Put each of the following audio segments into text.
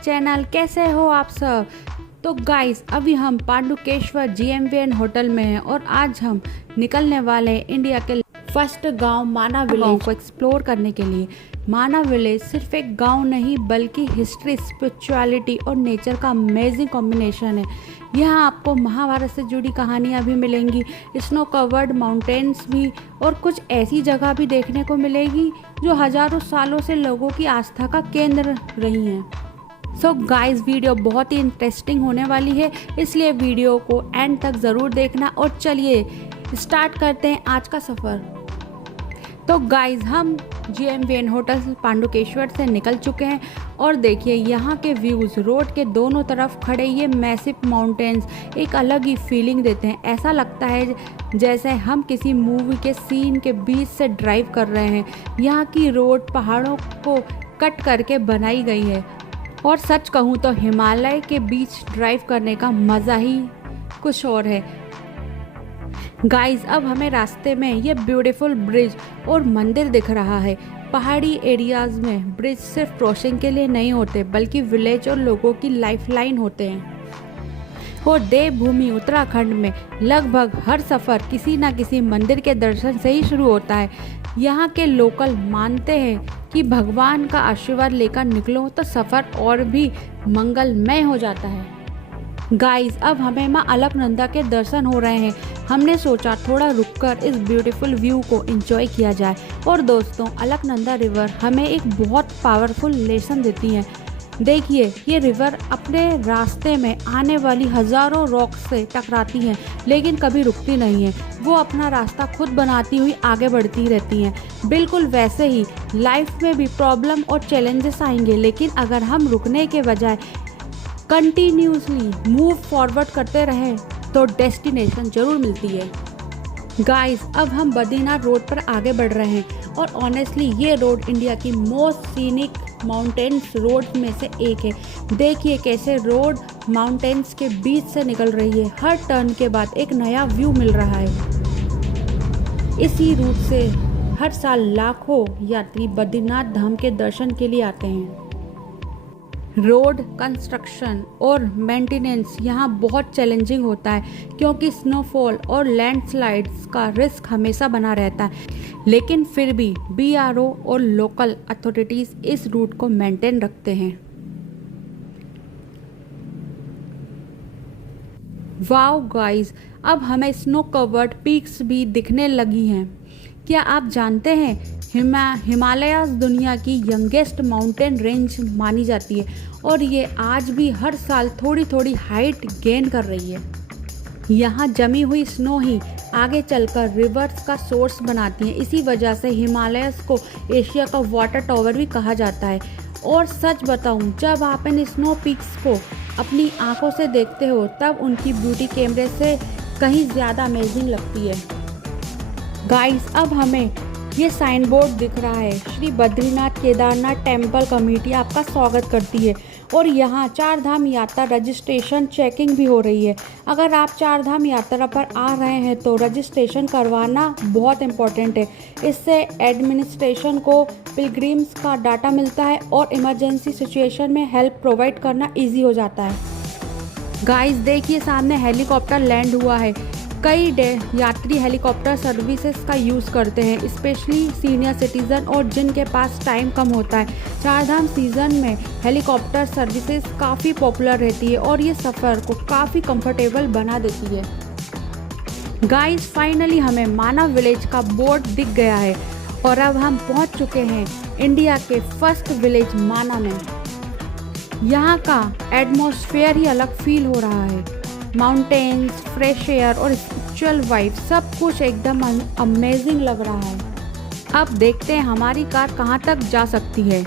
Channel. कैसे हो आप सब। तो गाइस अभी हम पांडुकेश्वर GMVN होटल में हैं और आज हम निकलने वाले हैं इंडिया के फर्स्ट गांव माना विलेज को एक्सप्लोर करने के लिए। माना विलेज सिर्फ एक गांव नहीं बल्कि हिस्ट्री, स्पिरिचुअलिटी और नेचर का अमेजिंग कॉम्बिनेशन है। यहाँ आपको महाभारत से जुड़ी कहानियाँ भी मिलेंगी, स्नो कवर्ड माउंटेन्स भी, और कुछ ऐसी जगह भी देखने को मिलेगी जो हजारों सालों से लोगों की आस्था का केंद्र रही हैं। सो गाइस वीडियो बहुत ही इंटरेस्टिंग होने वाली है, इसलिए वीडियो को एंड तक ज़रूर देखना। और चलिए स्टार्ट करते हैं आज का सफ़र। तो गाइस हम GMVN होटल पांडुकेश्वर से निकल चुके हैं और देखिए यहाँ के व्यूज़, रोड के दोनों तरफ खड़े ये मैसिव माउंटेन्स एक अलग ही फीलिंग देते हैं। ऐसा लगता है जैसे हम किसी मूवी के सीन के बीच से ड्राइव कर रहे हैं। यहाँ की रोड पहाड़ों को कट करके बनाई गई है और सच कहूँ तो हिमालय के बीच ड्राइव करने का मज़ा ही कुछ और है। गाइस अब हमें रास्ते में ये ब्यूटीफुल ब्रिज और मंदिर दिख रहा है। पहाड़ी एरियाज में ब्रिज सिर्फ क्रॉसिंग के लिए नहीं होते बल्कि विलेज और लोगों की लाइफलाइन होते हैं। और देवभूमि उत्तराखंड में लगभग हर सफ़र किसी न किसी मंदिर के दर्शन से ही शुरू होता है। यहाँ के लोकल मानते हैं कि भगवान का आशीर्वाद लेकर निकलो तो सफ़र और भी मंगलमय हो जाता है। गाइस अब हमें माँ अलकनंदा के दर्शन हो रहे हैं। हमने सोचा थोड़ा रुककर इस ब्यूटीफुल व्यू को एंजॉय किया जाए। और दोस्तों अलकनंदा रिवर हमें एक बहुत पावरफुल लेसन देती है। देखिए ये रिवर अपने रास्ते में आने वाली हज़ारों रॉक से टकराती हैं लेकिन कभी रुकती नहीं है। वो अपना रास्ता खुद बनाती हुई आगे बढ़ती रहती हैं। बिल्कुल वैसे ही लाइफ में भी प्रॉब्लम और चैलेंजेस आएंगे, लेकिन अगर हम रुकने के बजाय कंटिन्यूसली मूव फॉरवर्ड करते रहें तो डेस्टिनेशन ज़रूर मिलती है। गाइस अब हम बद्रीनाथ रोड पर आगे बढ़ रहे हैं और ऑनेस्टली ये रोड इंडिया की मोस्ट सीनिक माउंटेन्स रोड में से एक है। देखिए कैसे रोड माउंटेन्स के बीच से निकल रही है। हर टर्न के बाद एक नया व्यू मिल रहा है। इसी रूट से हर साल लाखों यात्री बद्रीनाथ धाम के दर्शन के लिए आते हैं। रोड कंस्ट्रक्शन और मेंटेनेंस यहाँ बहुत चैलेंजिंग होता है क्योंकि स्नोफॉल और लैंडस्लाइड्स का रिस्क हमेशा बना रहता है, लेकिन फिर भी BRO और लोकल अथॉरिटीज़ इस रूट को मेंटेन रखते हैं। वाओ गाइस अब हमें स्नो कवर्ड पीक्स भी दिखने लगी हैं। क्या आप जानते हैं हिमालयाज दुनिया की यंगेस्ट माउंटेन रेंज मानी जाती है और ये आज भी हर साल थोड़ी थोड़ी हाइट गेन कर रही है। यहाँ जमी हुई स्नो ही आगे चलकर रिवर्स का सोर्स बनाती है। इसी वजह से हिमालयस को एशिया का वाटर टॉवर भी कहा जाता है। और सच बताऊँ जब आप इन स्नो पीक्स को अपनी आंखों से देखते हो तब उनकी ब्यूटी कैमरे से कहीं ज़्यादा अमेजिंग लगती है। गाइस अब हमें ये साइन बोर्ड दिख रहा है। श्री बद्रीनाथ केदारनाथ टेम्पल कमेटी आपका स्वागत करती है और यहाँ 4 धाम यात्रा रजिस्ट्रेशन चेकिंग भी हो रही है। अगर आप 4 धाम यात्रा पर आ रहे हैं तो रजिस्ट्रेशन करवाना बहुत इम्पोर्टेंट है। इससे एडमिनिस्ट्रेशन को पिलग्रिम्स का डाटा मिलता है और इमरजेंसी सिचुएशन में हेल्प प्रोवाइड करना ईजी हो जाता है। गाइस देखिए सामने हेलीकॉप्टर लैंड हुआ है। कई यात्री हेलीकॉप्टर सर्विसेज का यूज़ करते हैं, स्पेशली सीनियर सिटीज़न और जिनके पास टाइम कम होता है। 4 धाम सीज़न में हेलीकॉप्टर सर्विसेज काफ़ी पॉपुलर रहती है और ये सफ़र को काफ़ी कंफर्टेबल बना देती है। गाइस फाइनली हमें माना विलेज का बोर्ड दिख गया है और अब हम पहुंच चुके हैं इंडिया के फर्स्ट विलेज माना में। यहाँ का एटमॉस्फेयर ही अलग फील हो रहा है। माउंटेन्स, फ्रेश एयर और स्पिरिचुअल वाइब सब कुछ एकदम अमेजिंग लग रहा है। अब देखते हैं हमारी कार कहाँ तक जा सकती है।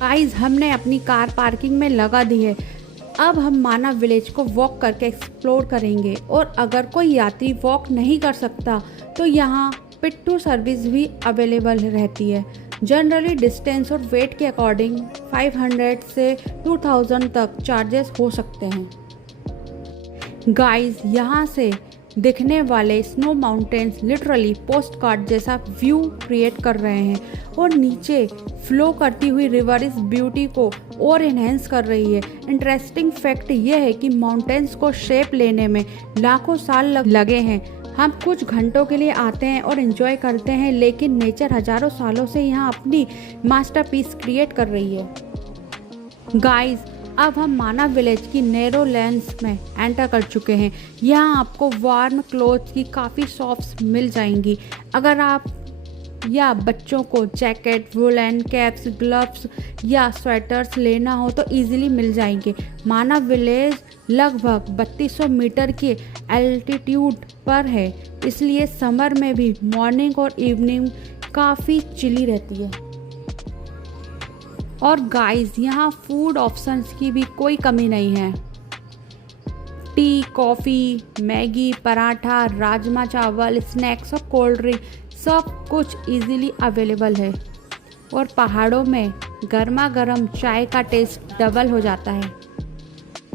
गाइस हमने अपनी कार पार्किंग में लगा दी है। अब हम माना विलेज को वॉक करके एक्सप्लोर करेंगे और अगर कोई यात्री वॉक नहीं कर सकता तो यहाँ पिट्ठू सर्विस भी अवेलेबल रहती है। जनरली डिस्टेंस और वेट के अकॉर्डिंग 500 से 2000 तक चार्जेस हो सकते हैं। गाइस, यहाँ से दिखने वाले snow mountains literally post card जैसा व्यू क्रिएट कर रहे हैं और नीचे फ्लो करती हुई रिवर इस ब्यूटी को और इन्हेंस कर रही है। इंटरेस्टिंग फैक्ट ये है कि माउंटेन्स को शेप लेने में लाखों साल लगे हैं। हम कुछ घंटों के लिए आते हैं और एंजॉय करते हैं, लेकिन नेचर हजारों सालों से यहाँ अपनी मास्टरपीस क्रिएट कर रही है। गाइस, अब हम माना विलेज की नैरो लेन्स में एंटर कर चुके हैं। यहाँ आपको वार्म क्लोथ की काफ़ी शॉप्स मिल जाएंगी। अगर आप या बच्चों को जैकेट, वुलन कैप्स, ग्लव्स या स्वेटर्स लेना हो तो इजीली मिल जाएंगे। माना विलेज लगभग 3200 मीटर की एल्टीट्यूड पर है, इसलिए समर में भी मॉर्निंग और इवनिंग काफ़ी चिली रहती है। और गाइस, यहाँ फूड ऑप्शंस की भी कोई कमी नहीं है। T, coffee, Maggi, paratha, rajma चावल, स्नैक्स और कोल्ड ड्रिंक सब कुछ इजीली अवेलेबल है। और पहाड़ों में गर्मा गर्म चाय का टेस्ट डबल हो जाता है।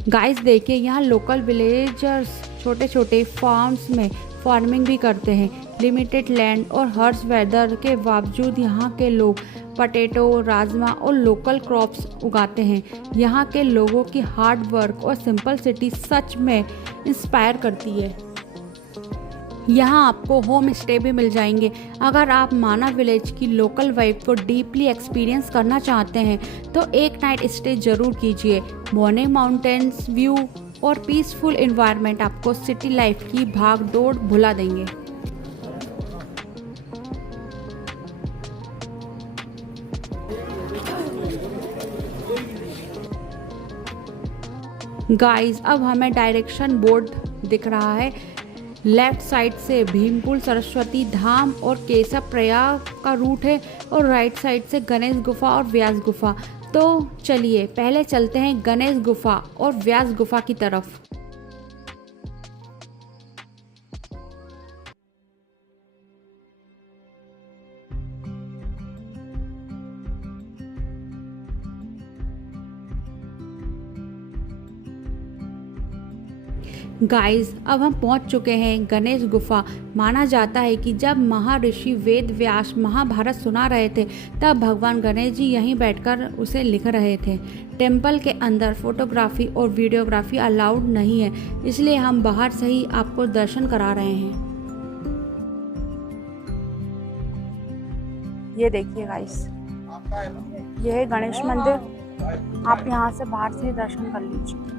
गाइस देखिए, यहाँ लोकल विलेजर्स छोटे छोटे फार्म्स में फार्मिंग भी करते हैं। लिमिटेड लैंड और हर्श वेदर के बावजूद यहाँ के लोग पटेटो, राजमा और लोकल क्रॉप्स उगाते हैं। यहाँ के लोगों की हार्ड वर्क और सिंपल सिटी सच में इंस्पायर करती है। यहाँ आपको होम स्टे भी मिल जाएंगे। अगर आप माना विलेज की लोकल वाइब को डीपली एक्सपीरियंस करना चाहते हैं तो एक नाइट स्टे ज़रूर कीजिए। मॉर्निंग माउंटेन्स व्यू और पीसफुल एनवायरनमेंट आपको सिटी लाइफ की भाग दौड़ भुला देंगे। गाइस, अब हमें डायरेक्शन बोर्ड दिख रहा है। लेफ्ट साइड से भीमकुंड, सरस्वती धाम और केशव प्रयाग का रूट है और राइट साइड से गणेश गुफा और व्यास गुफा। तो चलिए पहले चलते हैं गणेश गुफा और व्यास गुफा की तरफ। गाइस, अब हम पहुंच चुके हैं गणेश गुफा। माना जाता है कि जब महर्षि वेद व्यास महाभारत सुना रहे थे तब भगवान गणेश जी यहीं बैठकर उसे लिख रहे थे। टेम्पल के अंदर फोटोग्राफी और वीडियोग्राफी अलाउड नहीं है, इसलिए हम बाहर से ही आपको दर्शन करा रहे हैं। ये देखिए गाइस, ये है गणेश मंदिर। आप यहाँ से बाहर से ही दर्शन कर लीजिए।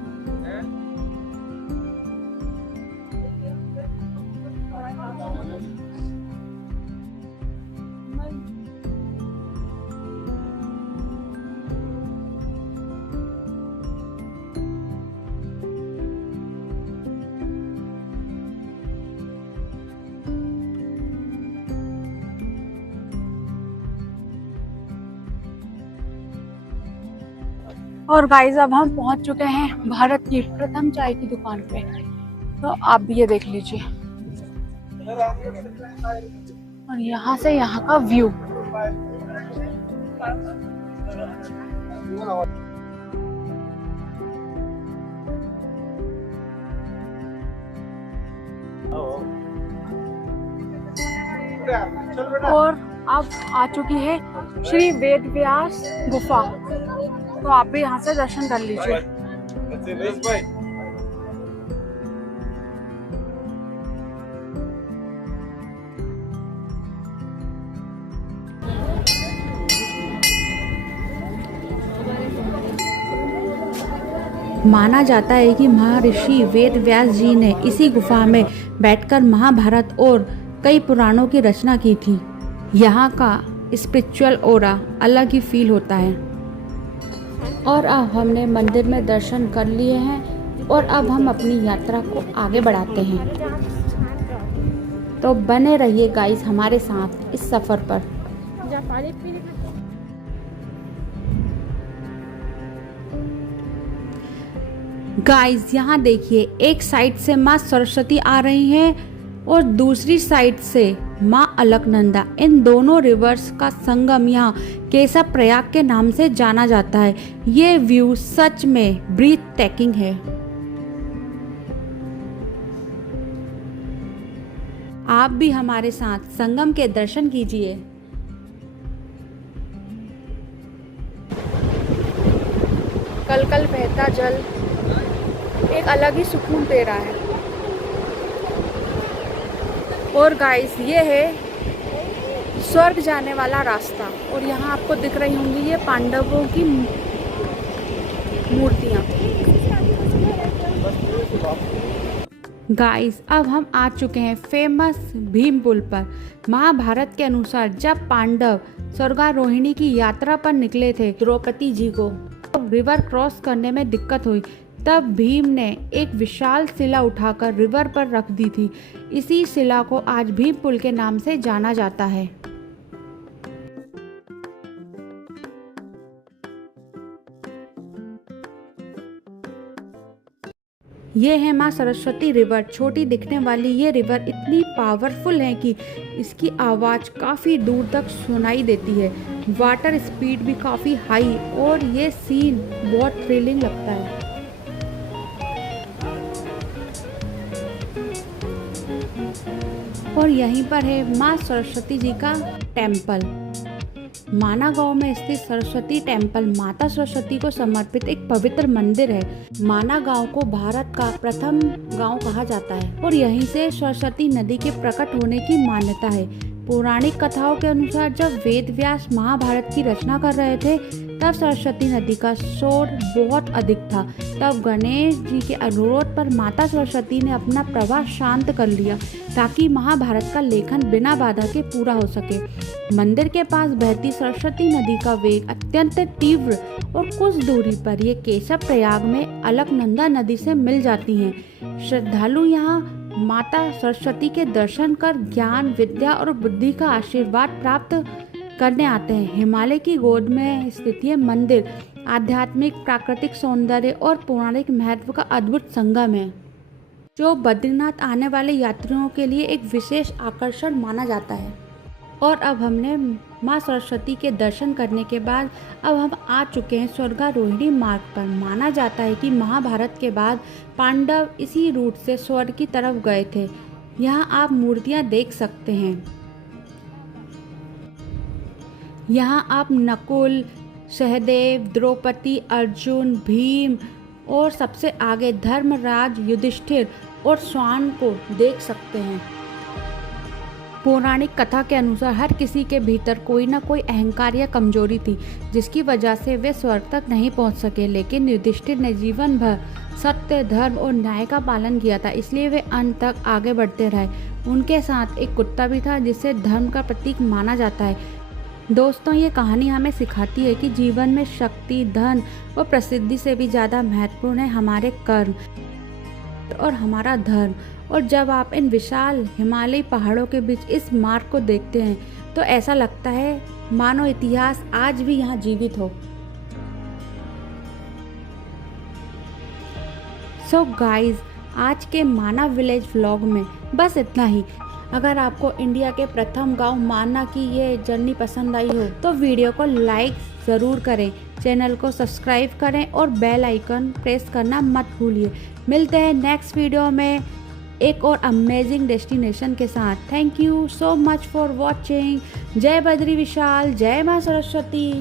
और गाइस, अब हम पहुंच चुके हैं भारत की प्रथम चाय की दुकान पे। तो आप भी ये देख लीजिए और यहाँ से यहाँ का व्यू। और अब आ चुकी है श्री वेद व्यास गुफा, तो आप भी यहाँ से दर्शन कर लीजिए। माना जाता है कि महर्षि वेद व्यास जी ने इसी गुफा में बैठकर महाभारत और कई पुराणों की रचना की थी। यहाँ का स्पिरिचुअल ऑरा अलग ही फील होता है। और अब हमने मंदिर में दर्शन कर लिए हैं और अब हम अपनी यात्रा को आगे बढ़ाते हैं। तो बने रहिए गाइस हमारे साथ इस सफ़र पर। गाइस यहाँ देखिए, एक साइड से माँ सरस्वती आ रही हैं और दूसरी साइड से माँ अलकनंदा। इन दोनों रिवर्स का संगम यहाँ केशव प्रयाग के नाम से जाना जाता है। ये व्यू सच में ब्रीथ टेकिंग है। आप भी हमारे साथ संगम के दर्शन कीजिए। कल कल बहता जल एक अलग ही सुकून दे रहा है। और गाइस, ये है स्वर्ग जाने वाला रास्ता और यहाँ आपको दिख रही होंगी ये पांडवों की मूर्तियाँ। गाइस, अब हम आ चुके हैं फेमस भीम पुल पर। महाभारत के अनुसार जब पांडव स्वर्गारोहिणी की यात्रा पर निकले थे, द्रौपदी जी को रिवर क्रॉस करने में दिक्कत हुई, तब भीम ने एक विशाल शिला उठाकर रिवर पर रख दी थी। इसी शिला को आज भीम पुल के नाम से जाना जाता है। ये है माँ सरस्वती रिवर। छोटी दिखने वाली ये रिवर इतनी पावरफुल है कि इसकी आवाज़ काफ़ी दूर तक सुनाई देती है। वाटर स्पीड भी काफ़ी हाई और ये सीन बहुत थ्रिलिंग लगता है। और यहीं पर है माँ सरस्वती जी का टेम्पल। माना गांव में स्थित सरस्वती टेम्पल माता सरस्वती को समर्पित एक पवित्र मंदिर है। माना गांव को भारत का प्रथम गांव कहा जाता है और यहीं से सरस्वती नदी के प्रकट होने की मान्यता है। पौराणिक कथाओं के अनुसार जब वेद व्यास महाभारत की रचना कर रहे थे, तब सरस्वती नदी का शोर बहुत अधिक था। तब गणेश जी के अनुरोध पर माता सरस्वती ने अपना प्रवाह शांत कर लिया ताकि महाभारत का लेखन बिना बाधा के पूरा हो सके। मंदिर के पास बहती सरस्वती नदी का वेग अत्यंत तीव्र और कुछ दूरी पर ये केशव प्रयाग में अलकनंदा नदी से मिल जाती हैं। श्रद्धालु यहाँ माता सरस्वती के दर्शन कर ज्ञान, विद्या और बुद्धि का आशीर्वाद प्राप्त करने आते हैं। हिमालय की गोद में स्थित ये मंदिर आध्यात्मिक, प्राकृतिक सौंदर्य और पौराणिक महत्व का अद्भुत संगम है, जो बद्रीनाथ आने वाले यात्रियों के लिए एक विशेष आकर्षण माना जाता है। और अब हमने माँ सरस्वती के दर्शन करने के बाद अब हम आ चुके हैं स्वर्गारोहिणी मार्ग पर। माना जाता है कि महाभारत के बाद पांडव इसी रूट से स्वर्ग की तरफ गए थे। यहाँ आप मूर्तियाँ देख सकते हैं। यहाँ आप नकुल, सहदेव, द्रौपदी, अर्जुन, भीम और सबसे आगे धर्मराज, युधिष्ठिर और स्वान को देख सकते हैं। पौराणिक कथा के अनुसार हर किसी के भीतर कोई ना कोई अहंकार या कमजोरी थी, जिसकी वजह से वे स्वर्ग तक नहीं पहुंच सके। लेकिन युधिष्ठिर ने जीवन भर सत्य, धर्म और न्याय का पालन किया था, इसलिए वे अंत तक आगे बढ़ते रहे। उनके साथ एक कुत्ता भी था, जिसे धर्म का प्रतीक माना जाता है। दोस्तों, ये कहानी हमें सिखाती है कि जीवन में शक्ति, धन और प्रसिद्धि से भी ज़्यादा महत्वपूर्ण है हमारे कर्म और हमारा धर्म। और जब आप इन विशाल हिमालयी पहाड़ों के बीच इस मार्ग को देखते हैं, तो ऐसा लगता है मानो इतिहास आज भी यहाँ जीवित हो। सो गाइज, आज के माना विलेज व्लॉग में बस इतना ही। अगर आपको इंडिया के प्रथम गांव माना की ये जर्नी पसंद आई हो, तो वीडियो को लाइक ज़रूर करें, चैनल को सब्सक्राइब करें और बेल आइकन प्रेस करना मत भूलिए। मिलते हैं नेक्स्ट वीडियो में एक और अमेजिंग डेस्टिनेशन के साथ। Thank you so much for watching. जय बद्री विशाल, जय माँ सरस्वती।